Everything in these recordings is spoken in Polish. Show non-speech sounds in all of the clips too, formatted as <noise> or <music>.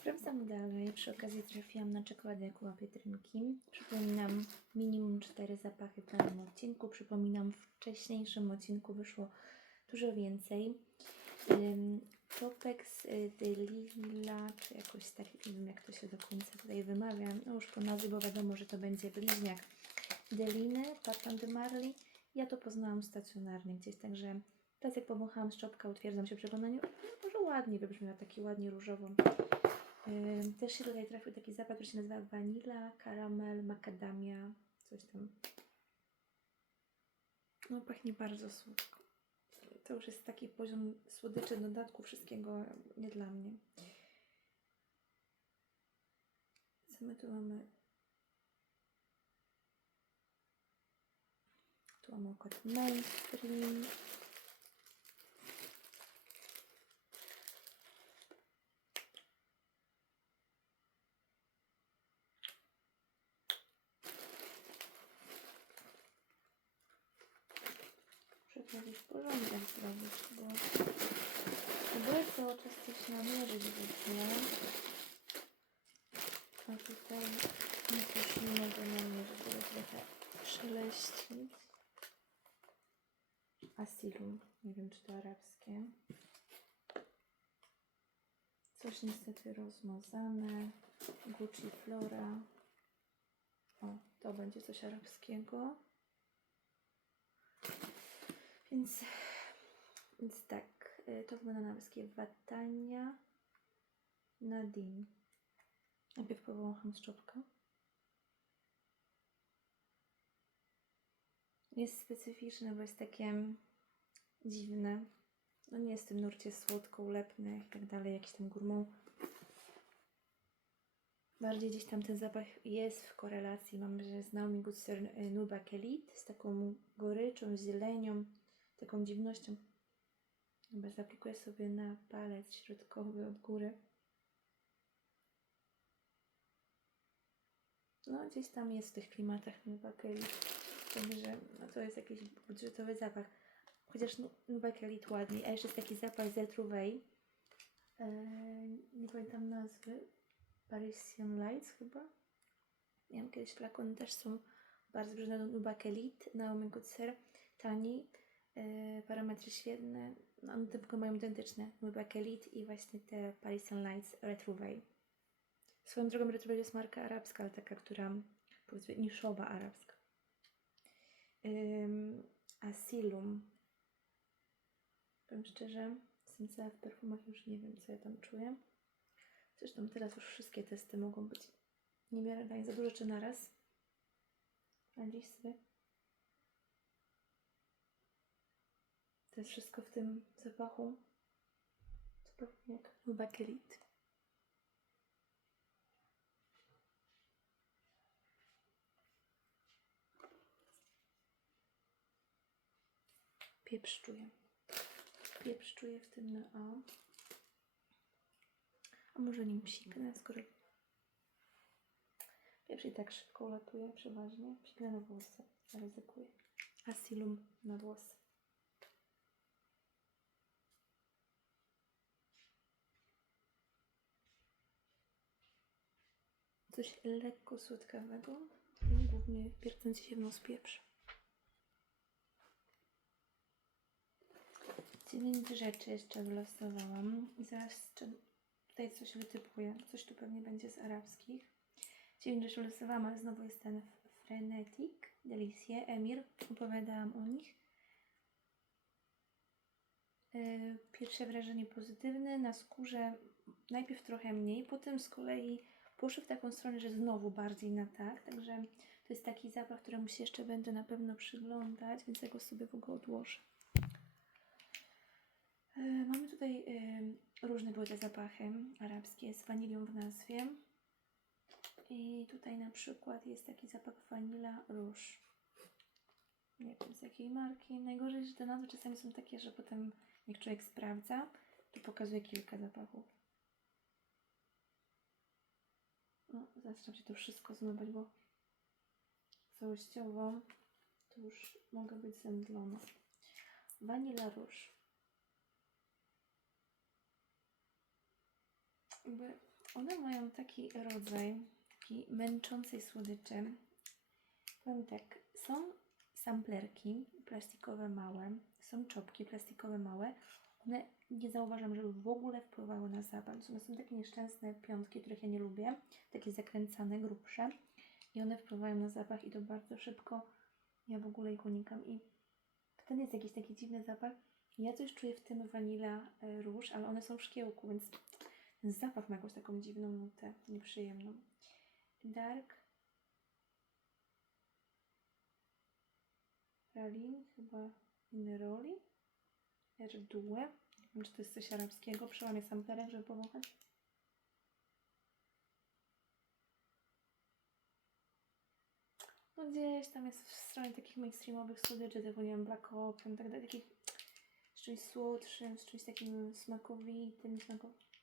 Sprawdzam dalej. Przy okazji trafiłam na czekoladę jak łapie trynki. Przypominam, minimum cztery zapachy w danym odcinku. Przypominam, w wcześniejszym odcinku wyszło dużo więcej. Topex y, de Lila, czy jakoś tak, nie wiem jak to się do końca tutaj wymawia. No już po nazwie, bo wiadomo, że to będzie bliźniak. Deliny, Patan de Marley. Ja to poznałam stacjonarnie gdzieś, także teraz jak pomachałam z czopka, utwierdzam się w przekonaniu, może ładnie wybrzmiała, taki ładnie różowo. Też się tutaj trafił taki zapach, który się nazywa vanilla, karamel, makadamia, coś tam. No pachnie bardzo słodko. To już jest taki poziom słodyczy, dodatku, wszystkiego nie dla mnie. Co my tu mamy? Tu mamy układ mainstream. Muszę tu jakiś porządek zrobić, bo próbuję cały czas coś namierzyć w dnie. A tutaj nic już nie mogę namierzyć, żeby trochę szeleścić. Asilum, nie wiem czy to arabskie. Coś niestety rozmazane. Gucci Flora. O, to będzie coś arabskiego. Więc, więc tak, y, to wygląda na arabskie Watania Nadine. Najpierw powącham z czopka. Jest specyficzne, bo jest takie dziwne. No nie jest w tym nurcie słodko, ulepny i tak dalej, jakiś tam górmą. Bardziej gdzieś tam ten zapach jest w korelacji, mam, że z Naomi Goodsir y, Nuba Kelit z taką goryczą, zielenią, taką dziwnością. Chyba zaaplikuję sobie na palec środkowy od góry. No, gdzieś tam jest w tych klimatach Nuba Kelit. Także no, to jest jakiś budżetowy zapach. Chociaż Nu- Nuba Kelit ładniej. A jeszcze jest taki zapach z. Eee, nie pamiętam nazwy. Parisian Lights chyba. Miałam kiedyś flakony, też są bardzo brzydne. Nuba Kelit, Naomi Goodsir, tani. Yy, parametry świetne, no, one tylko mają identyczne. Nuba Kelit i właśnie te Parisian Lights Retrouvaille. Swoją drogą Retrouvaille jest marka arabska, ale taka, która powiedzmy niszowa arabska. Ym, Asylum. Powiem szczerze, jestem cała w perfumach, już nie wiem, co ja tam czuję. Zresztą teraz już wszystkie testy mogą być niemiarodajne za dużo czy naraz. A dziś sobie To jest wszystko w tym zapachu. Zupełnie jak bakelit. Pieprz czuję. Pieprz czuję w tym na A. A może nim psiknę, skoro pieprz i tak szybko ulatuje przeważnie. Psiknę na włosy. Zaryzykuję. Asilum na włosy. Coś lekko słodkawego głównie pierdzący się w nos pieprz. Dziewięć rzeczy jeszcze wylosowałam zaraz tutaj coś wytypuję. Coś tu pewnie będzie z arabskich. Dziewięć rzeczy wylosowałam, ale znowu jest ten Frenetic, Delicie, Emir. Opowiadałam o nich. Yy, Pierwsze wrażenie pozytywne, na skórze najpierw trochę mniej, potem z kolei poszły w taką stronę, że znowu bardziej na tak, także to jest taki zapach, któremu się jeszcze będę na pewno przyglądać, więc ja go sobie w ogóle odłożę. Yy, Mamy tutaj yy, różne były te zapachy arabskie z wanilią w nazwie. I tutaj na przykład jest taki zapach vanilla róż. Nie wiem z jakiej marki. Najgorzej, że te nazwy czasami są takie, że potem jak człowiek sprawdza, to pokazuje kilka zapachów. No, się to wszystko zmywać, bo całościowo to już mogę być zemdlona. Vanilla róż. Jakby one mają taki rodzaj, taki męczącej słodyczy. Powiem tak, są samplerki plastikowe małe, są czopki plastikowe małe. One nie zauważam, żeby w ogóle wpływały na zapach. Natomiast są takie nieszczęsne piątki, których ja nie lubię, takie zakręcane, grubsze. I one wpływają na zapach i to bardzo szybko. Ja w ogóle ich unikam. I wtedy jest jakiś taki dziwny zapach. Ja coś czuję w tym wanila e, róż, ale one są w szkiełku, więc ten zapach ma jakąś taką dziwną nutę, nieprzyjemną. Dark Pralin, chyba Mineroli. Erdue. Nie wiem, czy to jest coś arabskiego. Przełamię samplerek, żeby powąchać. No gdzieś tam jest w stronie takich mainstreamowych słodyczy, typu, nie wiem, Black Opium, tak dalej, takich z czymś słodszym, z czymś takim smakowitym, smakowitym.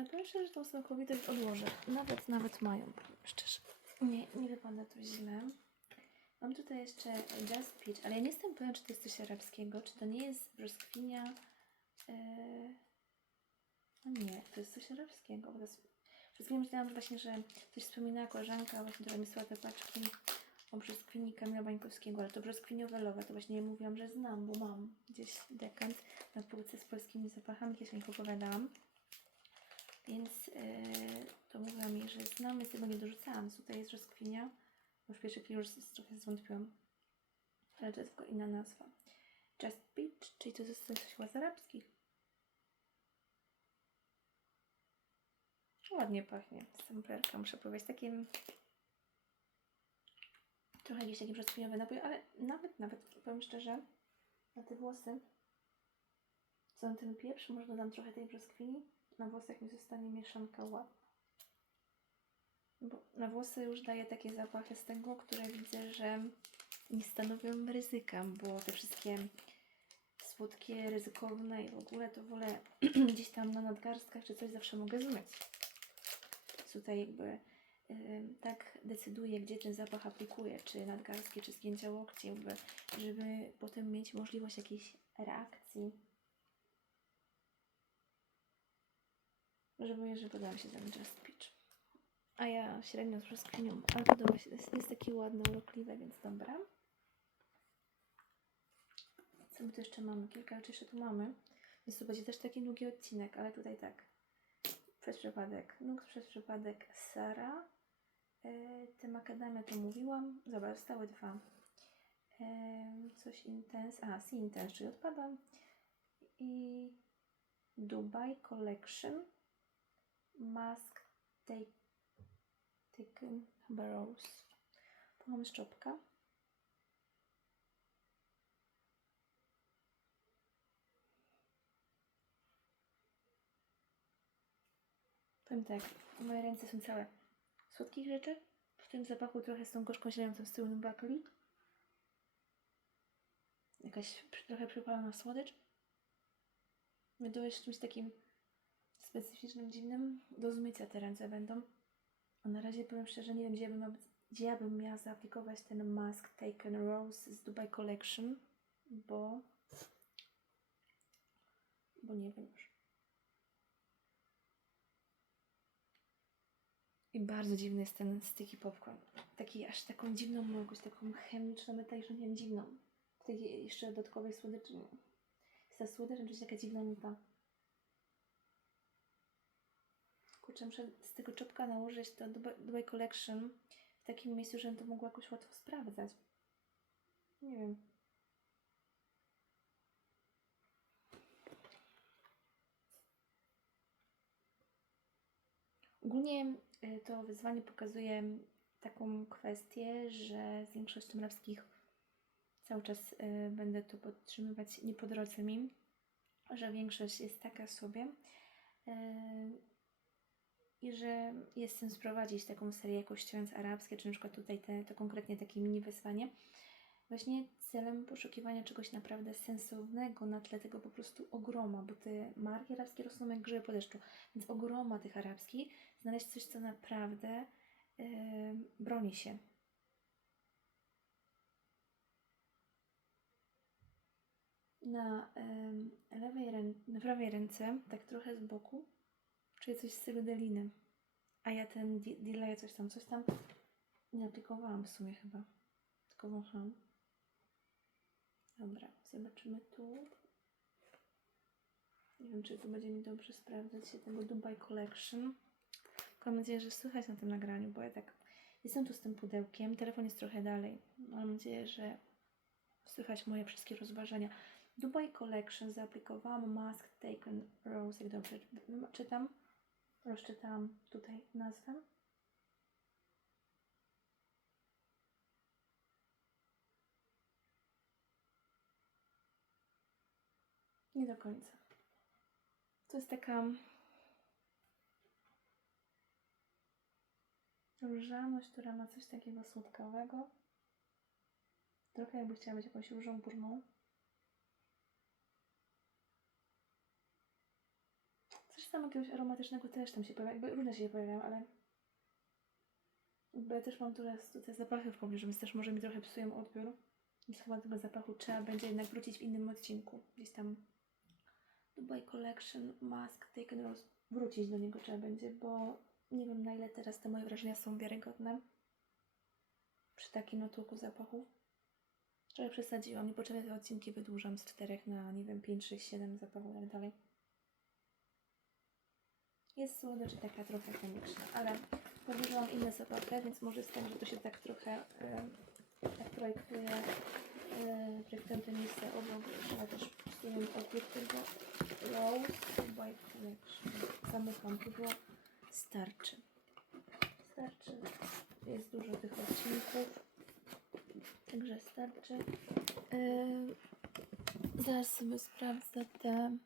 Ale szczerze, że tą smakowitość odłożę. Nawet, nawet mają, powiem szczerze. Nie, nie wypada to źle. Mam tutaj jeszcze Just Peach, ale ja nie jestem pewna, czy to jest coś arabskiego, czy to nie jest brzoskwinia. Yy... No nie, to jest coś arabskiego. Bo to jest... Przez chwilę myślałam, właśnie, że coś wspominała koleżanka, właśnie, która mi słała te paczki o brzoskwini Kamila Bańkowskiego, ale to brzoskwiniowe to właśnie nie mówiłam, że znam, bo mam gdzieś dekant na półce z polskimi zapachami, kiedyś o nich opowiadałam. Więc yy, to mówiła mi, że znam, więc tego nie dorzucałam. Tutaj jest brzoskwinia. Już pierwszy chwili już trochę zwątpiłam. Ale to jest tylko inna nazwa. Just Peach, czyli to jest coś chyba z arabskich. Ładnie pachnie. Samplerka, muszę powiedzieć. Takim trochę jakiś taki brzoskwiniowy napój, ale nawet, nawet, powiem szczerze, na te włosy, co na ten pieprz, może dodam trochę tej brzoskwini. Na włosach mi zostanie mieszanka ładna. Bo na włosy już daję takie zapachy z tego, które widzę, że nie stanowią ryzyka, bo te wszystkie słodkie, ryzykowne i w ogóle to wolę <clears throat> gdzieś tam na nadgarstkach czy coś zawsze mogę zmyć. Tutaj jakby tak decyduję, gdzie ten zapach aplikuję, czy nadgarstki, czy zgięcia łokci, żeby potem mieć możliwość jakiejś reakcji. Żeby, że mi się ten Just Peach. A ja średnio z brzoskwinią, ale podoba się, jest, jest takie ładne, urokliwe, więc dobra. Co my tu jeszcze mamy? Kilka rzeczy jeszcze tu mamy. Więc to będzie też taki długi odcinek, ale tutaj tak. Przez przypadek Nux, przez przypadek Sara. E, te makadamia to mówiłam. Zobacz, zostały dwa. E, coś Intense. Aha, Sea Intense, czyli odpadam. I Dubai Collection. Mask Take Taken Rose. Tu mamy szczopka. Powiem tak, moje ręce są całe słodkich rzeczy. W tym zapachu trochę z tą gorzką zielenią z tyłu bakli. Jakaś trochę przypalona słodycz. Wydujesz czymś takim specyficznym, dziwnym. Do zmycia te ręce będą. A na razie powiem szczerze, nie wiem, gdzie ja bym, gdzie ja bym miała zaaplikować ten Mask Taken Rose z Dubai Collection, bo... bo nie wiem już. I bardzo dziwny jest ten sticky popcorn. Taki aż taką dziwną, jakąś taką chemiczną, metaliczną, nie wiem, dziwną. Takiej jeszcze dodatkowej słodyczy. Jest ta słodycz, czy taka dziwna nuta. Kurczę, muszę z tego czopka nałożyć to Dubai, Collection w takim miejscu, żebym to mogła jakoś łatwo sprawdzać. Nie wiem. Ogólnie y, to wyzwanie pokazuje taką kwestię, że z większością arabskich cały czas y, będę to podtrzymywać nie po drodze mi, że większość jest taka sobie i że jest sens prowadzić taką serię jako ścieżki arabskie, czy na przykład tutaj te, to konkretnie takie mini wyzwanie, właśnie celem poszukiwania czegoś naprawdę sensownego na tle tego po prostu ogroma, bo te marki arabskie rosną jak grzyby po deszczu, więc ogroma tych arabskich, znaleźć coś, co naprawdę yy, broni się. Na, yy, lewej rę- na prawej ręce, tak trochę z boku, czuję coś w stylu. A ja ten delay coś tam, coś tam nie aplikowałam w sumie chyba. Tylko wąchałam. Dobra, zobaczymy tu. Nie wiem, czy tu będzie mi dobrze sprawdzać się tego Dubai Collection. Mam nadzieję, że słychać na tym nagraniu, bo ja tak jestem tu z tym pudełkiem. Telefon jest trochę dalej. Mam nadzieję, że słychać moje wszystkie rozważania. Dubai Collection zaaplikowałam Mask Taken Rose, jak dobrze czytam. Rozczytałam tutaj nazwę. Nie do końca. To jest taka różaność, która ma coś takiego słodkawego. Trochę jakby chciała być jakąś różą burną. Tam jakiegoś aromatycznego też tam się pojawia. Jakby różne się pojawiają, ale jakby ja też mam teraz tutaj zapachy w pobliżu, więc też może mi trochę psują odbiór. Więc chyba tego zapachu trzeba będzie jednak wrócić w innym odcinku. Gdzieś tam Dubai Collection Mask Taken Rose. Wrócić do niego trzeba będzie, bo nie wiem na ile teraz te moje wrażenia są wiarygodne przy takim natłoku zapachów. Trochę przesadziłam, niepotrzebnie te odcinki wydłużam z czterech na, nie wiem, 5, 6, 7 zapachów i tak dalej. Jest słodycz taka trochę chemiczna, ale podłożyłam inne zapachy, więc może jest tak, że to się tak trochę tak projektuje e, projektanty miejsce obok, ja też psuję odbiór tego Rose Dubai Collection. Zamykam, to było starczy. Starczy. Jest dużo tych odcinków. Także starczy. Yy, zaraz sobie sprawdzę te,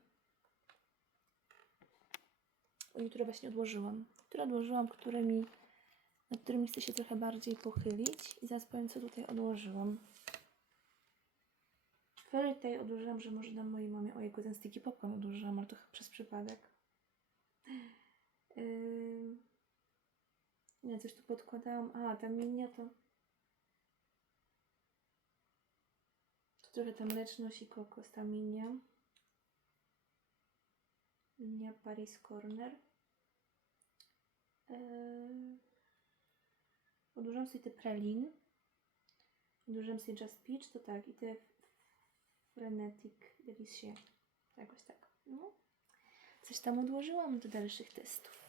które właśnie odłożyłam. Które odłożyłam, którymi, nad którymi chcę się trochę bardziej pochylić. I zaraz powiem, co tutaj odłożyłam. Fairy Tail odłożyłam, że może dam mojej mamie. Ojejku, ten sticky popcorn odłożyłam, ale to przez przypadek. Yy... Nie, coś tu podkładałam. A, ta minia to... To trochę ta mleczność i kokos, ta minia. Minia Paris Corner. Yy... Odłożyłam sobie te pralin. Odłożyłam sobie Just Peach, to tak. I te Frenetic Delicie. Jakoś tak. No. Coś tam odłożyłam do dalszych testów.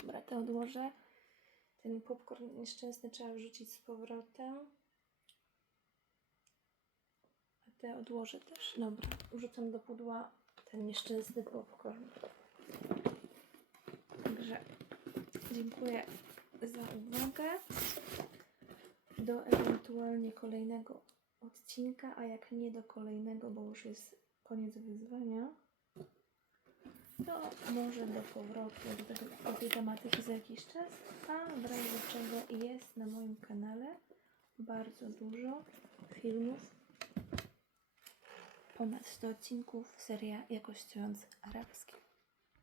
Dobra, to odłożę. Ten popcorn nieszczęsny trzeba wrzucić z powrotem. A te odłożę też. Dobra, wrzucam do pudła ten nieszczęsny popcorn. Także dziękuję za uwagę. Do ewentualnie kolejnego odcinka, a jak nie do kolejnego, bo już jest koniec wyzwania, to może do powrotu do, tej tematyki za jakiś czas, a w razie czego jest na moim kanale bardzo dużo filmów, ponad 100 odcinków, seria Jakościując Arabskie.